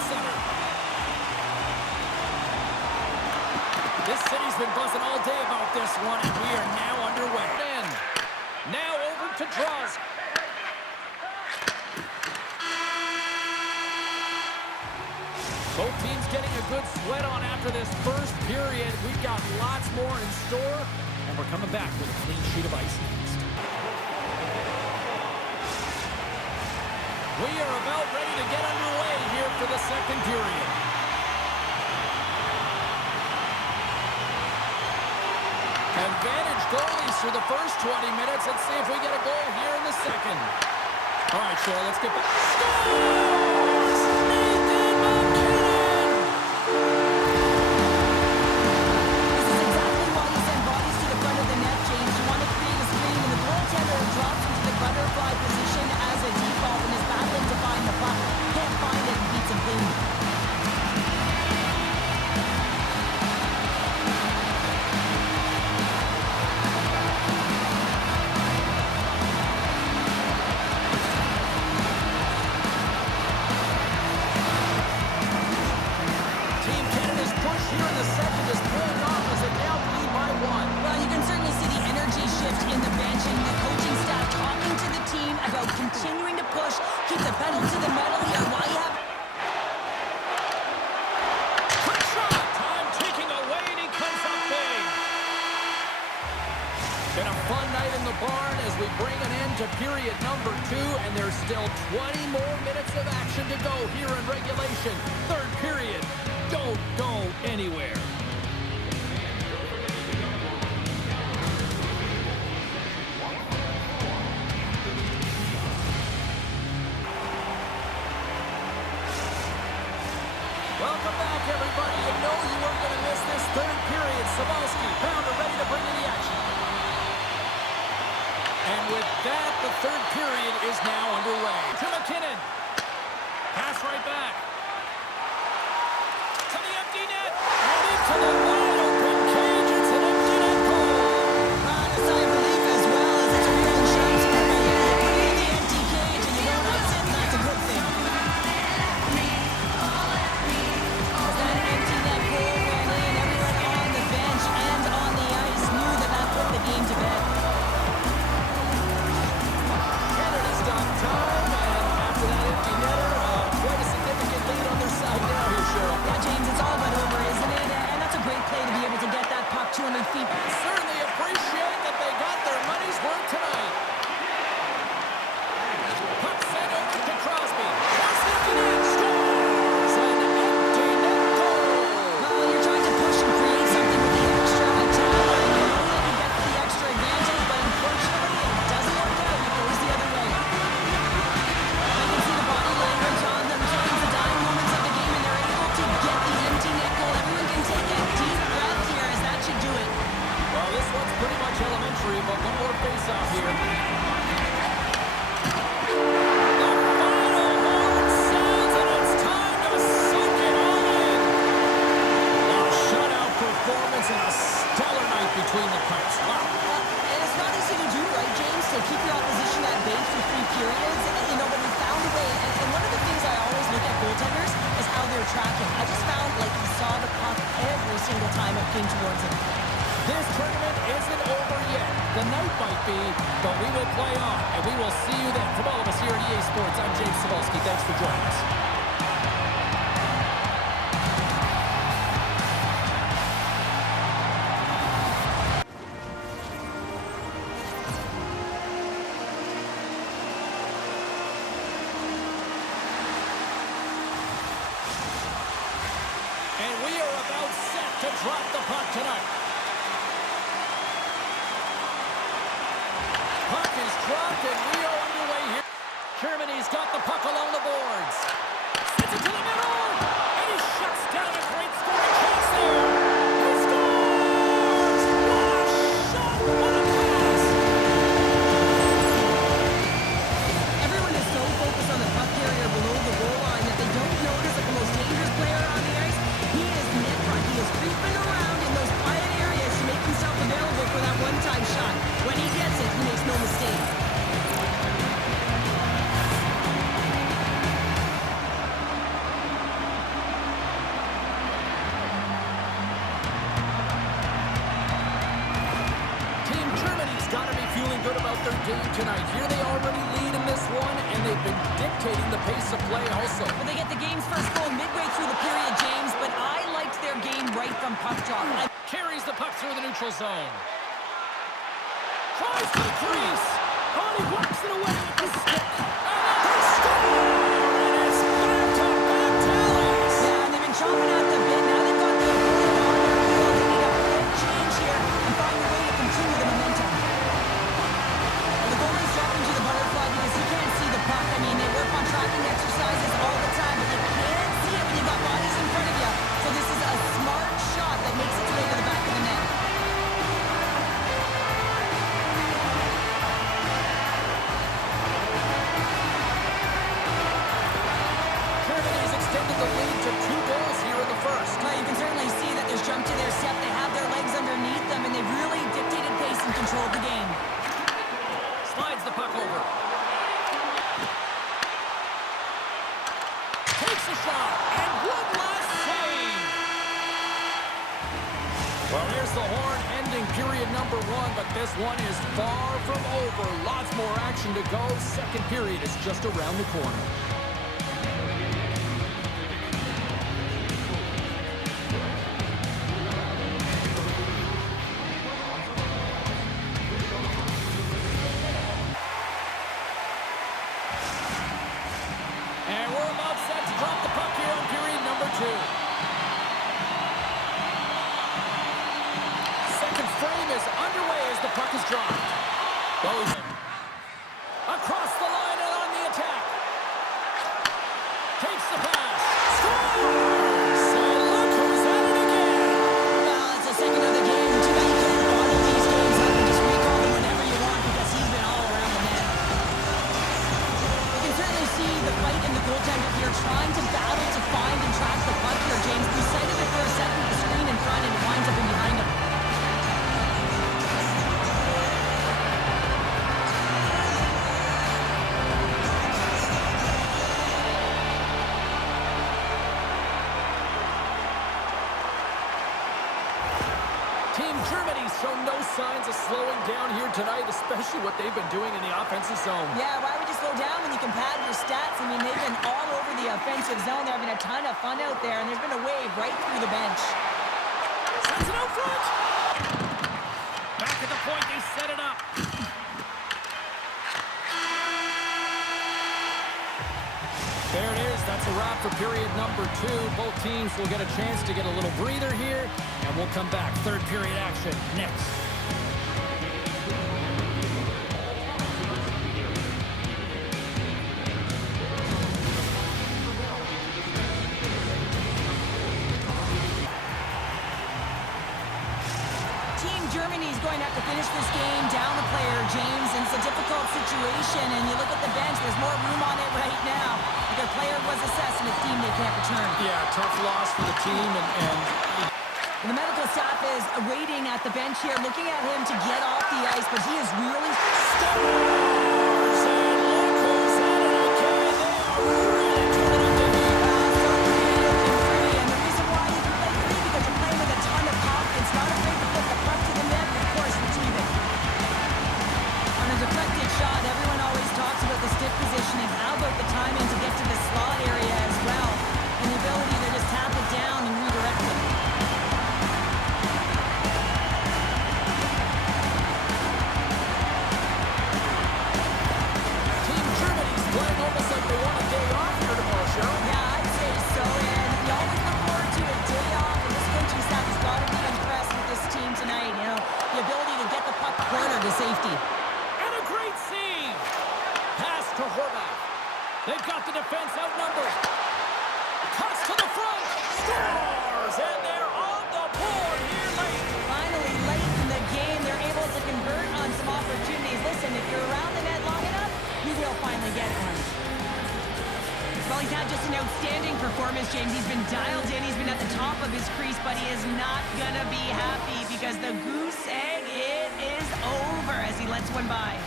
at center. This city's been buzzing all day about this one, and we are now underway. Now over to Draws. Both teams getting a good sweat on after this first period. We've got lots more in store, and we're coming back with a clean sheet of ice next. We are about ready to get underway here for the second period. Advantage goalies for the first 20 minutes. Let's see if we get a goal here in the second. All right, Shore, let's get back. Scores! Nathan McKinnon! This is exactly why you send bodies to the front of the net, James. You want to create a screen when the goaltender drops into the butterfly position as a default and is battling to find the puck. Can't find it and beats him clean. Continuing to push, keep the pedal to the metal here. Why you have... Quick shot! Time ticking away, and he comes up big. Been a fun night in the barn as we bring an end to period number 2, and there's still 20 more minutes of action to go here in regulation. Third period. Don't go anywhere. Welcome back, everybody. You know you weren't going to miss this third period. Sabalski, Pounder ready to bring in the action. And with that, the third period is now underway. To McKinnon. Pass right back. To the empty net. And into the wide open cage. It's an empty net goal. A sigh of relief as well as it's a real chance for you. You put it in the empty cage and you don't ice it, and that's a good thing. Game to bed. Canada stopped time, and after that empty netter, quite a significant lead on their side now here, Cheryl. Yeah, James, it's all but over, isn't it? And that's a great play to be able to get that puck 200 feet. Certainly appreciate that they got their money's worth tonight. Puck sent over to Crosby. Crosby net scores! An empty net goal! Well, you're trying to push and create something with the extra attack. You get the extra advantage, but unfortunately, it doesn't work out. It goes the other way. I can see the body language on them, James, the dying moments of the game, and they're able to get the empty net goal. Everyone can take a deep breath here, as that should do it. Well, this one's pretty much elementary, but one more face-off here. The final horn sounds, and it's time to soak it all in. A shutout performance and a stellar night between the Pipes. Wow. And it's not easy to do, right, James, to keep your opposition at bay for 3 periods, but we found a way. And one of the things I always look at goaltenders is how they're tracking. I just found like he saw the puck every single time it came towards him. This tournament isn't over yet. The night might be, but we will play on, and we will see you then. From all of us here at EA Sports, I'm James Sabalski. Thanks for joining us. And we are about set to drop the puck tonight. Puck is dropped, and we are underway here. Germany's got the puck along the boards. Sends it to the middle, and he shuts down a great scoring chance there. He scores! What a shot! What a pass! Everyone is so focused on the puck carrier below the goal line that they don't notice that the most dangerous player on the ice, he is net front. He is creeping around in those quiet areas to make himself available for that one-time shot. When he gets it, he makes no mistake. feeling good about their game tonight. Here they already lead in this one, and they've been dictating the pace of play also. Well, they get the game's first goal midway through the period, James, but I liked their game right from puck drop. Carries the puck through the neutral zone. Tries to the crease. Oh, he whacks it away with the stick. And they score! And it's back-to-back tallies. Yeah, and they've been chomping at the bit. Now they've got the ability on their field. They need a quick change here and find a way to continue the momentum. And the goalie's dropping to the butterfly because he can't see the puck. I mean, they work on tracking exercises all the time, but you can't see it when you've got bodies in front of you. So this is a smart shot that makes its way to the back of the net. Germany's extended the lead to 2 goals here in the first. Well, you can certainly see that there's jump to their step. They have their legs underneath them, and they've really dictated pace and controlled the game. Slides the puck over. Takes a shot, and one last save. Well, here's the horn ending period number 1, but this one is far from over. Lots more action to go. Second period is just around the corner. And we're about set to drop the puck here on period number 2. Second frame is underway as the puck is dropped. Goes across the line and on the attack. Takes the pass. Scores! And look who's at it again. Well, it's the second of the game. Too bad you couldn't bottle these games up and just recall them whenever you want because he's been all around the net. You can certainly see the fight in the goaltender here trying to battle to find and track the puck here, James. We sighted it for a second with the screen in front and it winds up in behind him. Team Germany's shown no signs of slowing down here tonight, especially what they've been doing in the offensive zone. Yeah, why would you slow down when you can pad your stats? I mean, they've been all over the offensive zone. They're having a ton of fun out there, and there's been a wave right through the bench. Sends it out front. Back at the point, they set it up. There it is. That's a wrap for period number 2. Both teams will get a chance to get a little breather here, and we'll come back. Third period action next. Team Germany's going to have to finish this game down a player, James, and it's a difficult situation. And you look at the bench, there's more room on it right now. Their player was assessed and a team they can't return. Yeah, tough loss for the team, and The medical staff is waiting at the bench here, looking at him to get off the ice, but he is really... Stars, and look who's at it again. They are really turning up the heat. And the reason why you can play free because you're playing with a ton of confidence, not afraid to put the puck to the net, and of course retrieve it. On a deflected shot, everyone always talks about the stiff positioning. How about the timing to get to the slot area as well, and the ability to just tap it down and redirect it. Team Germany's playing almost like they want a day off here tomorrow, Cheryl. Yeah, I'd say so, and you always look forward to a day off, and this coaching staff has got to be impressed with this team tonight. You know, the ability to get the puck corner to safety. And a great save. Pass to Horvath. They've got the defense outnumbered. Cuts to the front. Scores! And they're on the board here late. Finally, late in the game, they're able to convert on some opportunities. Listen, if you're around the net long enough, you will finally get one. Well, he's had just an outstanding performance, James. He's been dialed in. He's been at the top of his crease, but he is not going to be happy because the goose egg, it is over as he lets one by.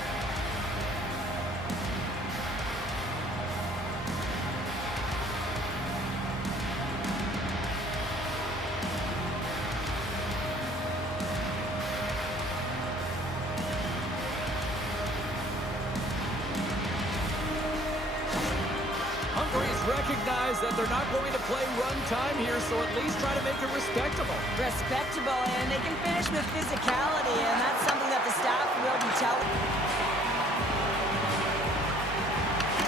said they're not going to play run time here, so at least try to make it respectable. Respectable, and they can finish with physicality, and that's something that the staff will be telling.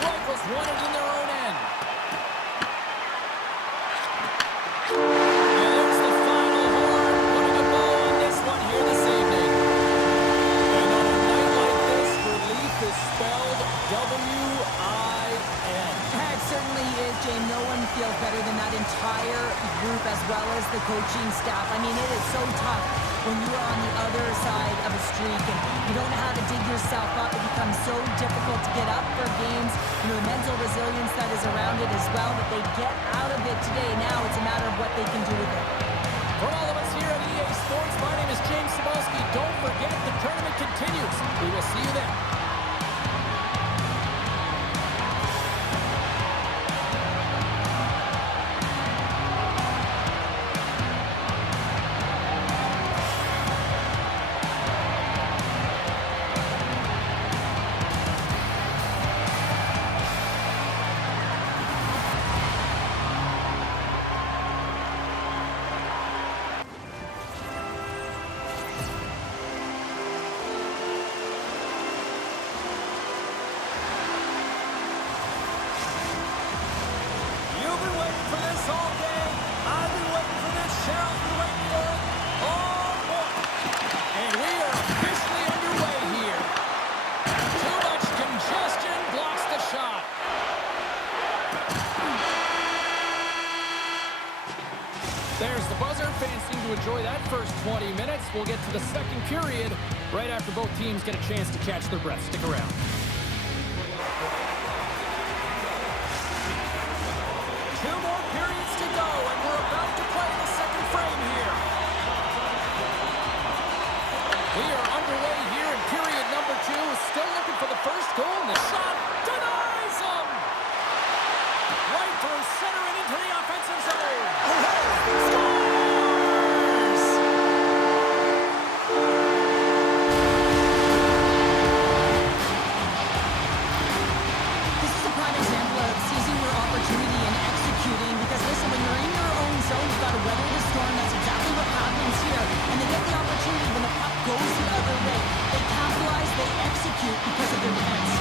Rifles won it in their own end. And there's the final horn, putting a bow on this one here this evening. And on a night like this, relief is spelled W-I-N. It certainly is, Jay. No one feels better than that entire group as well as the coaching staff. I mean, it is so tough when you are on the other side of a streak and you don't know how to dig yourself up. It becomes so difficult to get up for games. You know, the mental resilience that is around it as well, but they get out of it today. Now it's a matter of what they can do with it. For all of us here at EA Sports, my name is James Cebulski. Don't forget, the tournament continues. We will see you there. You've been waiting for this all day. I've been waiting for this. Cheryl's been waiting for it. Oh, boy. And we are officially underway here. Too much congestion blocks the shot. There's the buzzer. Fans seem to enjoy that first 20 minutes. We'll get to the second period right after both teams get a chance to catch their breath. Stick around. Two more periods to go, and we're about to play the second frame here. We are underway here in period number 2. Still looking for the first goal, and the shot denies him! Right through center and into the offensive zone. Scores! This is a prime example of seizing your opportunity and executing. Because listen, when you're in your own zone, you've got to weather the storm. That's exactly what happens here. And they get the opportunity when the puck goes the other way. They capitalize, they execute because of their defense.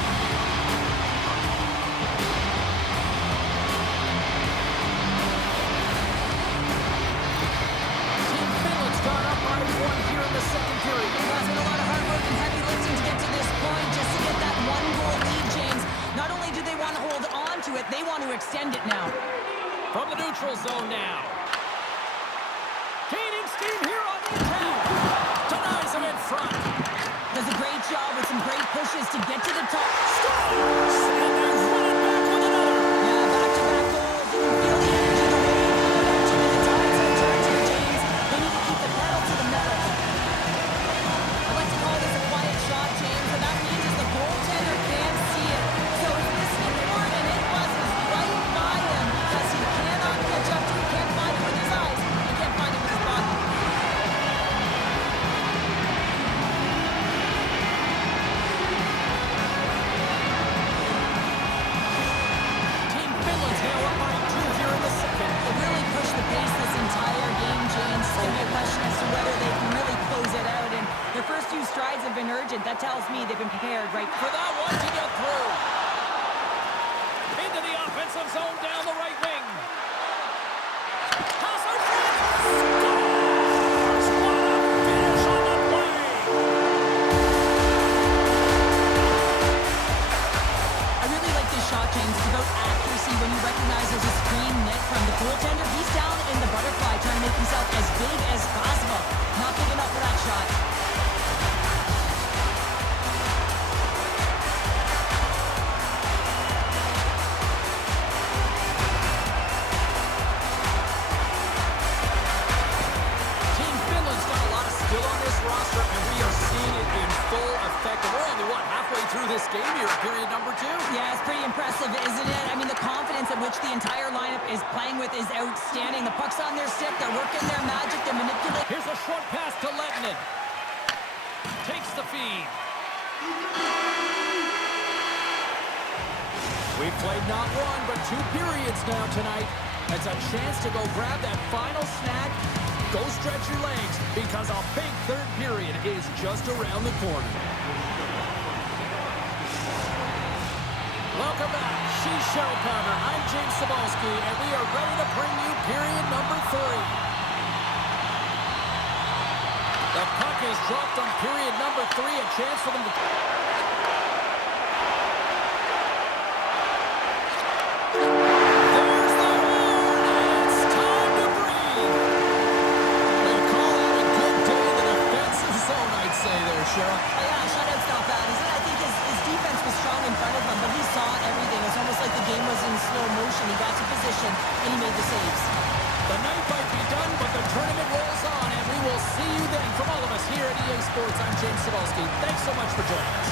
Team Finland's gone up by 1 here in the second period. That's been a lot of hard work and heavy lifting to get to this point, just to get that 1-goal lead, James. Not only do they want to hold on to it, they want to extend it now. From the neutral zone now. Gaining steam here on the attack. Denies him in front. Does a great job with some great pushes to get to the top. Scores! And they run it back with another. Yeah, back-to-back goals. You can feel the energy, the wave, the momentum, and the tides have turned here, James. They need to keep the pedal to the metal. I like to call this a quiet shot, James, and that means is the goaltender can't see it. So he's listening for it, and it buzzes right by him because he cannot catch up to it. He can't find it with his eyes. He can't find it with his body. Team Finland's now up by 2 here in the second. They really pushed the pace this entire game, James. It's going to be a question as to whether they can really close it out. And their first few strides have been urgent. That tells me they've been prepared right For that one to get through. Into the offensive zone down the right wing. Pass out front. Scores! What a finish on the play. I really like this shot, James. It's about accuracy when you recognize there's a screen net from the goaltender. He's down in the butterfly trying to make himself as big as possible. Not big enough for that shot. Team Finland's got a lot of skill on this roster, and we are seeing it in full effect. And we're only, halfway through this game here, period number 2. Yeah, it's pretty impressive, isn't it? I mean, the confidence at which the entire lineup is playing with is outstanding. The puck's on their stick. They're working their magic. They're manipulating. Here's a short pass to Lednym. Takes the feed. We've played not one, but 2 periods now tonight. It's a chance to go grab that final snack. Go stretch your legs, because a big third period is just around the corner. Welcome back, she's Cheryl Powder. I'm James Cebulski, and we are ready to bring you period number 3. The puck is dropped on period number 3, a chance for them to... There's the horn! It's time to breathe! They call that a good day in the defensive zone, I'd say there, Cheryl. Oh, yeah, shutout's not bad, is it? I think his defense was strong in front of him, but he saw everything. It's almost like the game was in slow motion. He got to position, and he made the saves. The night might be done, but the tournament rolls on, and we will see you then. From all of us here at EA Sports, I'm James Cebulski. Thanks so much for joining us.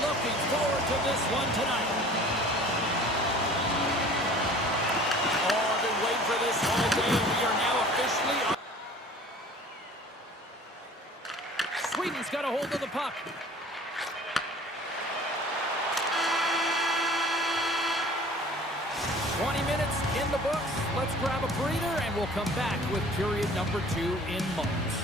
Looking forward to this one tonight. Oh, I've been waiting for this all day. We are now officially on. Sweden's got a hold of the puck. Minutes in the books. Let's grab a breather and we'll come back with period number 2 in moments.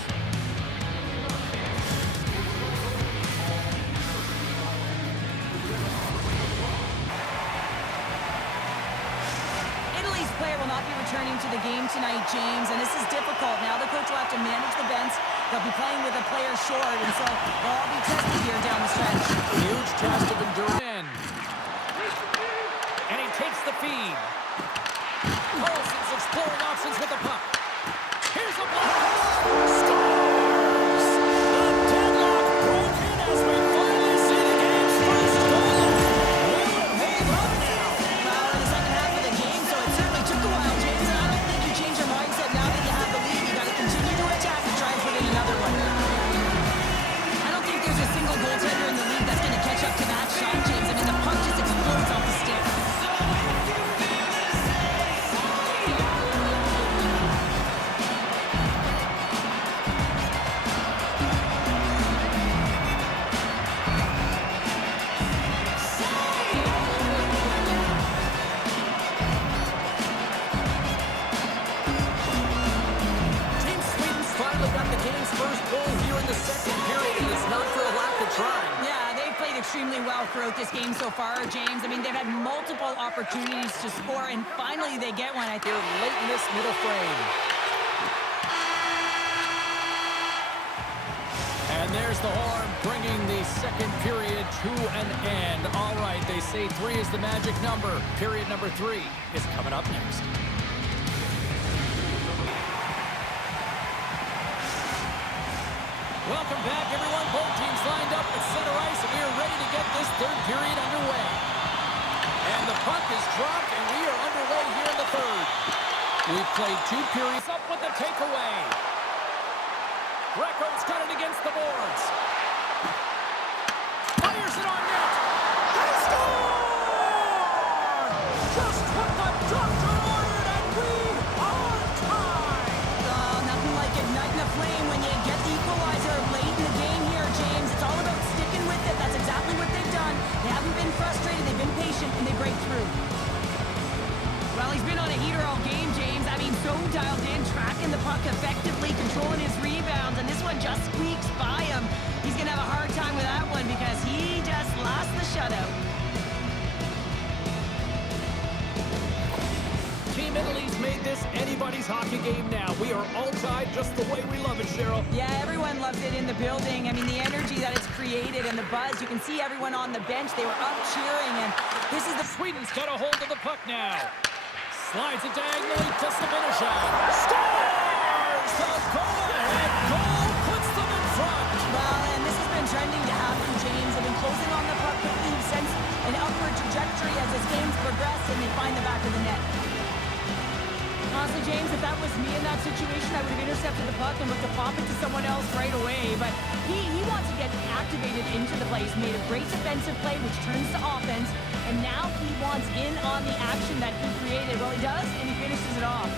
Player will not be returning to the game tonight, James, and this is difficult. Now the coach will have to manage the bench. They'll be playing with a player short, and so they'll all be tested here down the stretch. Huge test of endurance. And he takes the feed. Carlson's exploring options with the puck. Here's a blast. Scores! The deadlock broken as we finally see the game's first goal. Will it hold up now? Well, in the second half of the game, so it certainly took a while, James, and I don't think you change your mindset now that you have the lead. You got to continue to attack and try and put in another one. I don't think there's a single goaltender in the league that's going to catch up to that shot, James. I mean, the puck just explodes off the stick. Extremely well throughout this game so far, James. I mean, they've had multiple opportunities to score, and finally they get one. I think late in this middle frame. And there's the horn, bringing the second period to an end. All right, they say 3 is the magic number. Period number 3 is coming up next. Welcome back, everyone. Both teams lined up at center ice, and we are ready to get this third period underway. And the puck is dropped, and we are underway here in the third. We've played 2 periods. Up with the takeaway. Greco's got it against the boards. Fires it on net. They score! Just what the doctor ordered, and we are tied. Oh, nothing like igniting a flame when you get the equalizer late in the game here, James. It's all about sticking with it. That's exactly what they've done. They haven't been frustrated. They've been patient, and they break through. Well, he's been on a heater all game, James. I mean, so dialed in, tracking the puck effectively, controlling his rebounds, and this one just squeaks by him. He's going to have a hard time with that one because he just lost the shutout. Team Italy's made this anybody's hockey game now. We are all tied just the way we love it, Cheryl. Yeah, everyone loves it in the building. I mean, the energy that it's created and the buzz. You can see everyone on the bench. They were up cheering, and this is the... Sweden's got a hold of the puck now. Slides it diagonally to Světového. Scores! The go-ahead goal puts them in front. Well, and this has been trending to happen, James. They've been closing on the puck quickly. You've sensed an upward trajectory as this game's progressed, and they find the back of the net. Honestly, James, if that was me in that situation, I would have intercepted the puck and looked to pop it to someone else right away. But he wants to get activated into the play. He's made a great defensive play, which turns to offense. And now he wants in on the action that he created. Well, he does, and he finishes it off.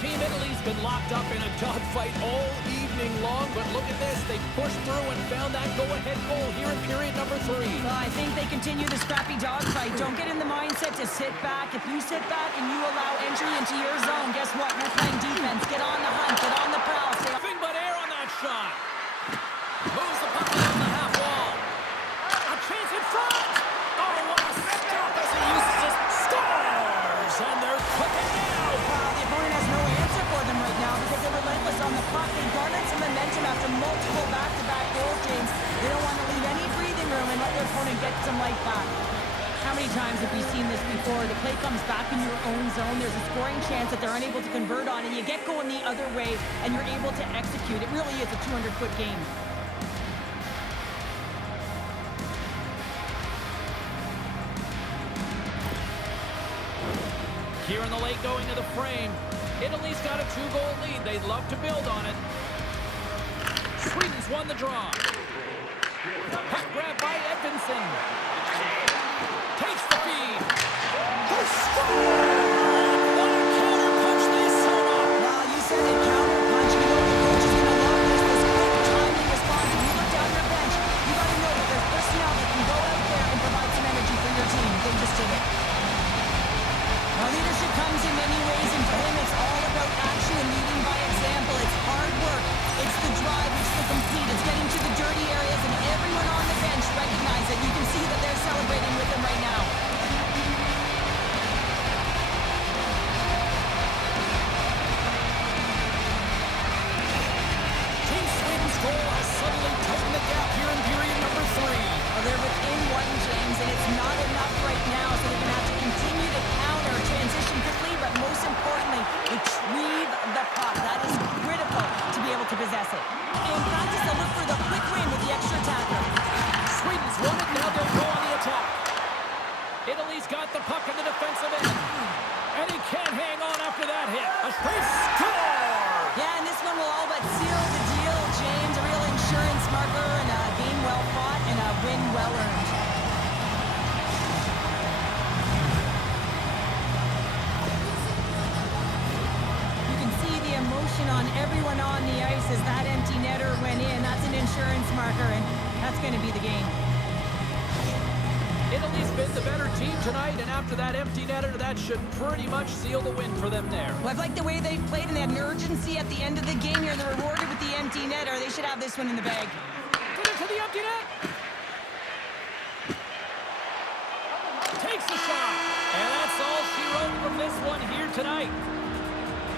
Team Italy's been locked up in a dogfight all evening long, but look at this. They pushed through and found that go-ahead goal here in period number 3. Well, I think they continue the scrappy dogfight. Don't get in the mindset to sit back. If you sit back and you allow entry into your zone, guess what? You're playing defense. Get on the hunt. Get on the prowl. Nothing but air on that shot. Moves the puck along the half wall. A chance in front. Oh, what a stop as he uses his scores. And they're cooking now. The opponent has no answer for them right now because they're relentless on the puck. They garnered some momentum after multiple back-to-back goals, James. They don't want to leave any breathing room and let their opponent get some life back. How many times have we seen this before? The play comes back in your own zone. There's a scoring chance that they're unable to convert on, and you get going the other way, and you're able to execute. It really is a 200-foot game. Here in the late going to the frame. Italy's got a 2-goal lead. They'd love to build on it. Sweden's won the draw. Puck grab by Edvinsson. Takes the feed. Who scored? What a counter punch they set up. Well, you said it, counter punch. You know the coach is going to love this. This quick, timely response. When you look down your bench, you got to know that there's personnel that can go out there and provide some energy for your team. They just did it. Now, leadership comes in many ways, and for him, it's all about action and leading by example. It's hard work. It's the drive. It's the complete. It's getting to the dirty areas, and everyone on the bench recognize it. You can see that they're celebrating with him right now. Team Sweden's goal has suddenly tightened the gap here in period number 3. Well, they're within one, James, and it's not enough right now, so they're going to have to continue to counter, transition quickly, but most importantly, retrieve the puck. That is critical to be able to possess it. In practice, they'll look for the quick win with the extra tackle. Sweden's won it, now they'll go on the attack. Italy's got the puck in the defensive end. And he can't hang on after that hit. They score! Yeah, and this one will all but seal the deal, James. A real insurance marker and a game well fought and a win well earned. You can see the emotion on everyone on the ice as that empty netter went in. That's an insurance marker, and that's going to be the game. Italy's been the better team tonight, and after that empty netter, that should pretty much seal the win for them there. Well, I've liked the way they played, and they had an urgency at the end of the game here. They're rewarded with the empty netter. They should have this one in the bag. Get into the empty net. Takes the shot. And that's all she wrote from this one here tonight.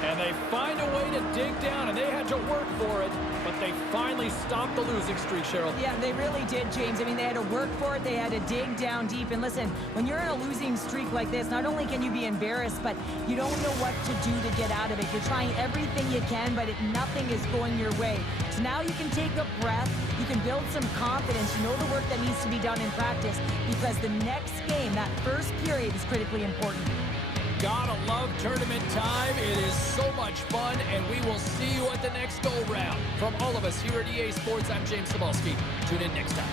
And they find a way to dig down, and they had to work for it, but they finally stopped the losing streak, Cheryl. Yeah, they really did, James. I mean, they had to work for it. They had to dig down deep. And listen, when you're in a losing streak like this, not only can you be embarrassed, but you don't know what to do to get out of it. You're trying everything you can, but nothing is going your way. So now you can take a breath. You can build some confidence. You know the work that needs to be done in practice, because the next game, that first period, is critically important. Gotta love tournament time. It is so much fun, and we will see you at the next go-round. From all of us here at EA Sports, I'm James Cebulski. Tune in next time.